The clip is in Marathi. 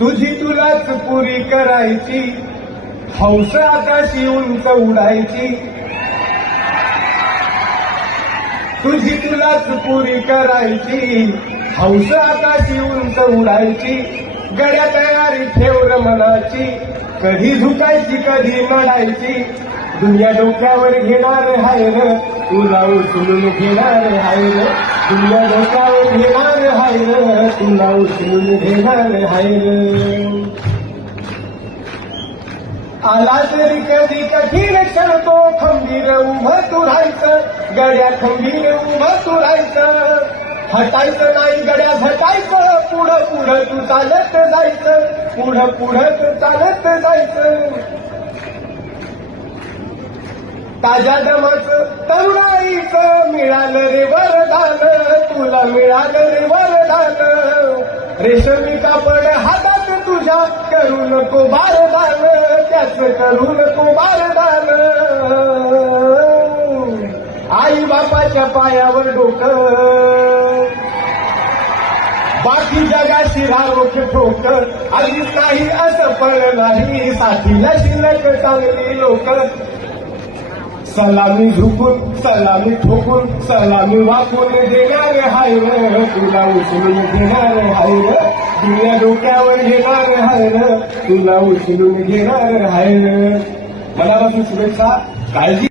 तुझी तुलाच पुरी करायची. हौस आकाशी उंच उडायची. तुझी तुलाच पुरी करायची. हौस आकाशी उंच उडायची. गड्या तयारी ठेवर मनाची. कधी झुकायची कधी मडायची दुनिया डोक्यावर घेणार हाय र. तुला उचलून घेणार हाय र. दुनिया डोक्यावर घेणार हाय र. तुला उचलून घेणार हाय आला तरी कधी कठीण क्षण तो खंबीर उभं तू राहायचं गड्या खंबीर उभं तू राहायचं हटायचं नाही गड्या झटायचं पुढं पुढं तू चालत जायचं पुढं पुढं तू चालत जायचं ताज्या दमाचं तरुणाईचं मिळालं रे वरदान तुला मिळालं रे वरदान. रेशमी कापड हातात तुझ्या करू नको बारदान त्याच करू नको बारदान आई बापाच्या पायावर डोकं. बाकी जगाशी रारोख ठोक. आधीच नाही असं पण नाही. साथीला शिल्लक चांगली लोक. सलामी झुकून सलामी ठोकून सलामी वाकून देणार हाय र तुला उचलून घेणार हाय र दुनिया डोक्यावर घेणार हाय र तुला उचलून घेणार हाय र मनापासून शुभेच्छा. काळजी